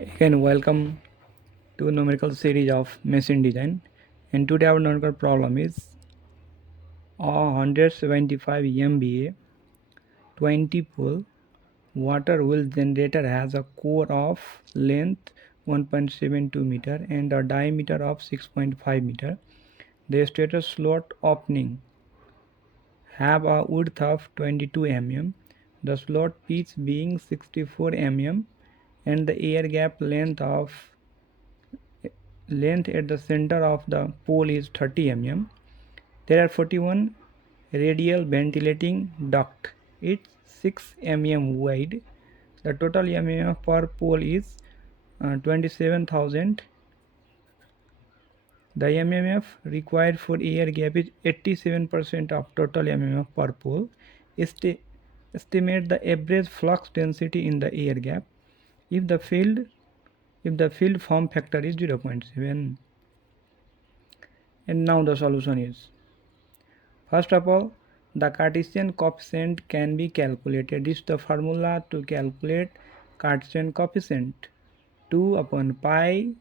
Again, welcome to numerical series of machine design. And today our numerical problem is 175 MVA 20 pole water wheel generator has a core of length 1.72 meter and a diameter of 6.5 meter. The stator slot opening have a width of 22 mm, the slot pitch being 64 mm, and the air gap length at the center of the pole is 30 mm. There are 41 radial ventilating duct. It's 6 mm wide. The total mmf per pole is 27,000. The mmf required for air gap is 87% of total mmf per pole. Estimate the average flux density in the air gap if the field form factor is 0.7. And now the solution is, first of all, the Cartesian coefficient can be calculated. This is the formula to calculate Cartesian coefficient. 2 upon pi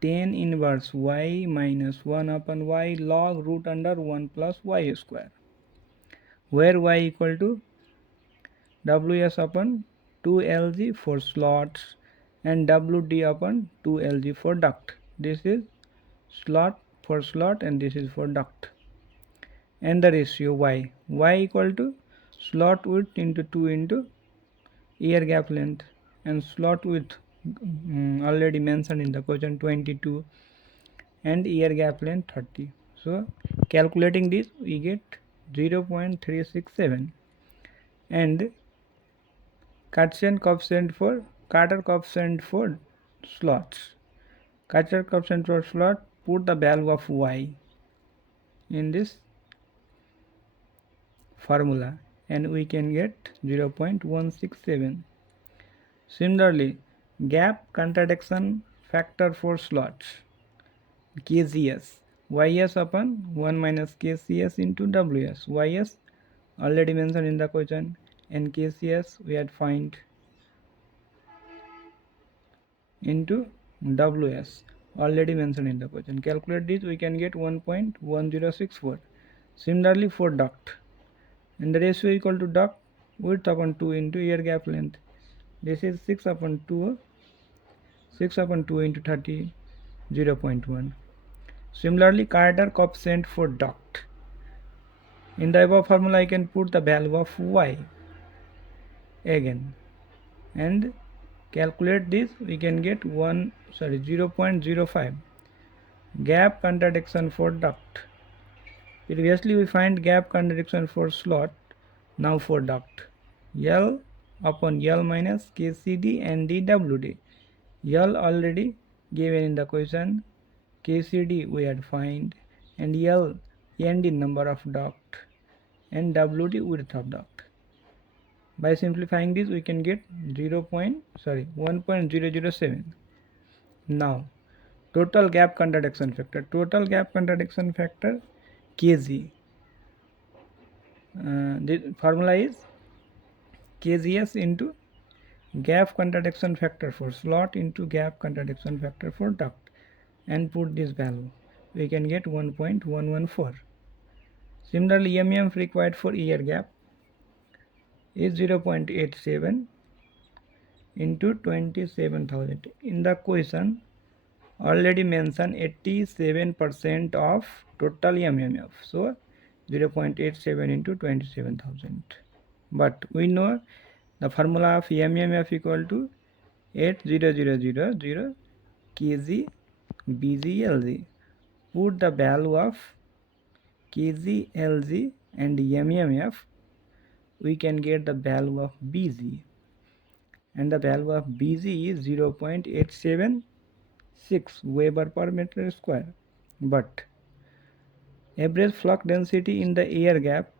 tan inverse y minus 1 upon y log root under 1 plus y square, where y equal to ws upon 2lg for slots and wd upon 2lg for duct. This is slot for slot and this is for duct. And the ratio y equal to slot width into 2 into air gap length, and slot width already mentioned in the question 22 and air gap length 30. So calculating this we get 0.367. And Carter coefficient for slots. Carter coefficient for slot, put the value of y in this formula and we can get 0.167. Similarly, gap contraction factor for slots, KGS, ys upon 1 minus KCS into WS. Ys already mentioned in the question and KCS we had find into WS already mentioned in the question. Calculate this, we can get 1.1064. Similarly for duct, and the ratio equal to duct width upon 2 into air gap length. This is 6 upon 2 into 30, 0.1. Similarly, Carter coefficient for duct. In the above formula, I can put the value of y again and calculate this. We can get 0.05. Gap contraction for duct. Previously, we find gap contraction for slot. Now for duct, L upon L minus KCD and dWd. L already given in the question, KCD we had find, and L end in number of duct and WD width of duct. By simplifying this we can get 1.007. Now total gap contraction factor. Total gap contraction factor Kg. The formula is KGS into gap contraction factor for slot into gap contraction factor for duct, and put this value, we can get 1.114. Similarly, mmf required for air gap is 0.87 into 27,000. In the question already mentioned 87% of total mmf, so 0.87 into 27,000. But we know the formula of mmf equal to 80000 kg bglg. Put the value of kg lg and mmf, we can get the value of bg, and the value of bg is 0.876 Weber per meter square. But average flux density in the air gap,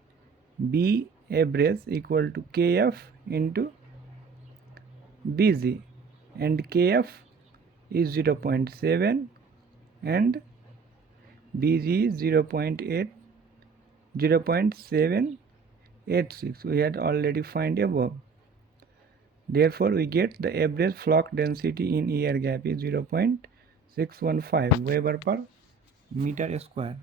B average equal to Kf into Bg, and Kf is 0.7 and Bg is 0.786. We had already find above. Therefore, we get the average flux density in air gap is 0.615 Weber per meter square.